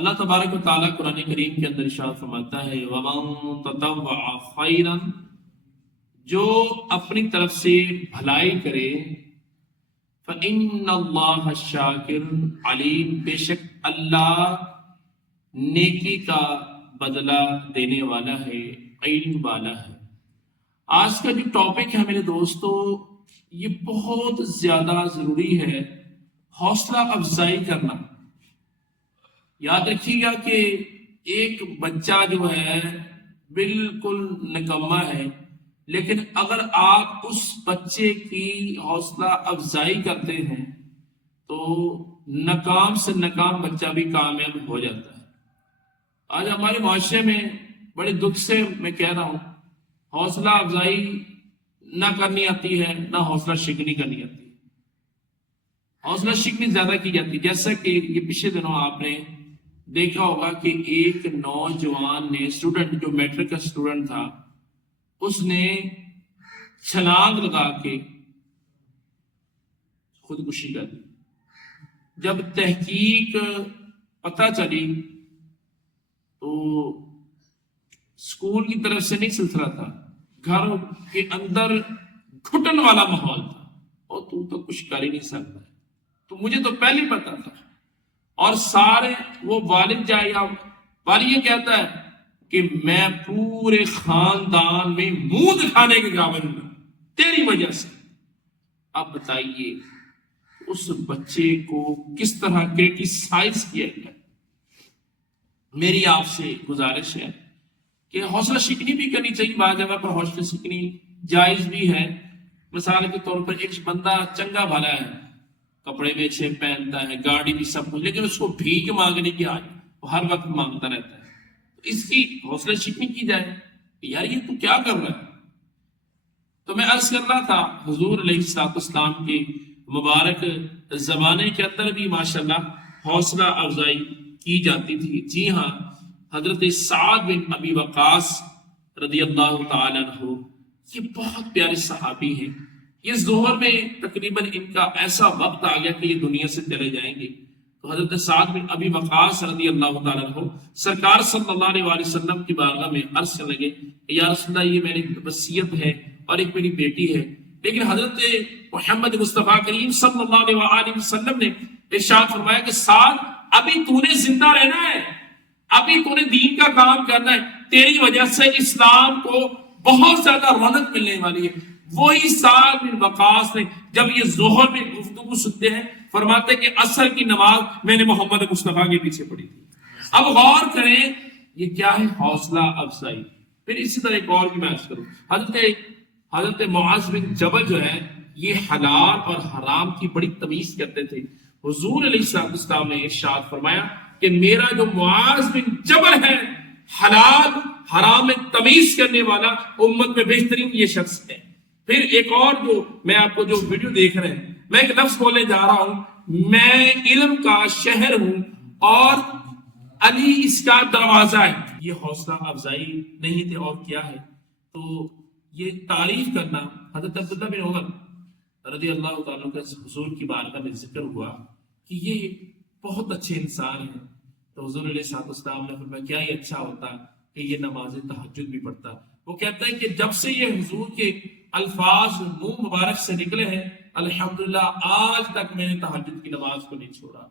اللہ تبارک و تعالیٰ قرآن کریم کے اندر ارشاد فرماتا ہے وَمَن تَطَوَّعَ خَيْرًا، جو اپنی طرف سے بھلائی کرے، فَإِنَّ اللَّهَ شَاكِرٌ عَلِيمٌ، بے شک اللہ نیکی کا بدلہ دینے والا ہے، علم والا ہے۔ آج کا جو ٹاپک ہے میرے دوستو، یہ بہت زیادہ ضروری ہے، حوصلہ افزائی کرنا۔ یاد رکھیے گا کہ ایک بچہ جو ہے بالکل نکما ہے، لیکن اگر آپ اس بچے کی حوصلہ افزائی کرتے ہیں تو ناکام سے ناکام بچہ بھی کامیاب ہو جاتا ہے۔ آج ہمارے معاشرے میں بڑے دکھ سے میں کہہ رہا ہوں، حوصلہ افزائی نہ کرنی آتی ہے، نہ حوصلہ شکنی کرنی آتی ہے۔ حوصلہ شکنی زیادہ کی جاتی ہے، جیسا کہ یہ پچھلے دنوں آپ نے دیکھا ہوگا کہ ایک نوجوان نے، اسٹوڈنٹ جو میٹرک کا اسٹوڈنٹ تھا، اس نے چھلانگ لگا کے خودکشی کر دی۔ جب تحقیق پتہ چلی تو اسکول کی طرف سے نہیں سلسلہ تھا، گھر کے اندر گھٹن والا ماحول تھا، اور تو کچھ کر ہی نہیں سکتا، تو مجھے تو پہلے پتا تھا۔ اور سارے وہ والد جائے یا والد یہ کہتا ہے کہ میں پورے خاندان میں منہ دکھانے کے قابل ہوں تیری وجہ سے۔ اب بتائیے اس بچے کو کس طرح کرٹیسائز کیا گیا۔ میری آپ سے گزارش ہے کہ حوصلہ شکنی بھی کرنی چاہیے، بعض جگہ پر حوصلہ شکنی جائز بھی ہے۔ مثال کے طور پر ایک بندہ چنگا بھلا ہے، کپڑے بھی اچھے پہنتا ہے، گاڑی بھی سب کچھ، لیکن اس کو بھیک مانگنے کی عادت، وہ ہر وقت مانگتا رہتا ہے، تو اس کی حوصلہ شکنی کی جائے کہ یار یہ تو کیا کر رہا ہے۔ تو میں عرض کر رہا تھا حضور علیہ السلام کے مبارک زمانے کے اندر بھی ماشاءاللہ حوصلہ افزائی کی جاتی تھی۔ جی ہاں، حضرت سعد بن ابی وقاص رضی اللہ تعالی عنہ، یہ بہت پیارے صحابی ہیں۔ یہ ظہر میں تقریباً ان کا ایسا وقت آ گیا کہ یہ دنیا سے چلے جائیں گے، تو حضرت سعد بن ابی وقاص رضی اللہ تعالیٰ عنہ سرکار صلی اللہ علیہ وسلم کی بارگاہ میں عرض کرنے لگے کہ یا رسول اللہ، یہ میری وصیت ہے اور ایک میری بیٹی ہے، لیکن حضرت محمد مصطفیٰ کریم صلی اللہ علیہ وسلم نے ارشاد فرمایا کہ سعد، ابھی تو نے زندہ رہنا ہے، ابھی تو نے دین کا کام کرنا ہے، تیری وجہ سے اسلام کو بہت زیادہ رونق ملنے والی ہے۔ وہی سعد بن وقاص نے جب یہ ظہر میں گفتگو سنتے ہیں، فرماتے کہ عصر کی نماز میں نے محمد مصطفیٰ کے پیچھے پڑھی تھی۔ اب غور کریں یہ کیا ہے، حوصلہ افزائی۔ پھر اسی طرح ایک اور بھی میں عرض کروں، حضرت معاذ بن جبل جو ہے، یہ حلال اور حرام کی بڑی تمیز کرتے تھے۔ حضور علیہ السلام نے ارشاد فرمایا کہ میرا جو معاذ بن جبل ہے، حلال حرام میں تمیز کرنے والا، امت میں بہترین یہ شخص ہے۔ پھر ایک اور جو میں آپ کو جو ویڈیو دیکھ رہے ہیں، میں ایک لفظ بولنے جا رہا ہوں، میں علم کا شہر ہوں اور علی اس کا دروازہ ہے۔ یہ حوصلہ افزائی نہیں تھے اور کیا ہے؟ تو یہ تعریف کرنا، حضرت عبداللہ بن عمر رضی اللہ تعالیٰ کا حضور کی بارگاہ میں ذکر ہوا کہ یہ بہت اچھے انسان ہیں، تو حضور علیہ السلام نے فرمایا کیا یہ اچھا ہوتا کہ یہ نماز تہجد بھی پڑھتا۔ وہ کہتا ہے کہ جب سے یہ حضور کے الفاظ منہ مبارک سے نکلے ہیں، الحمدللہ آج تک میں نے تہجد کی نماز کو نہیں چھوڑا۔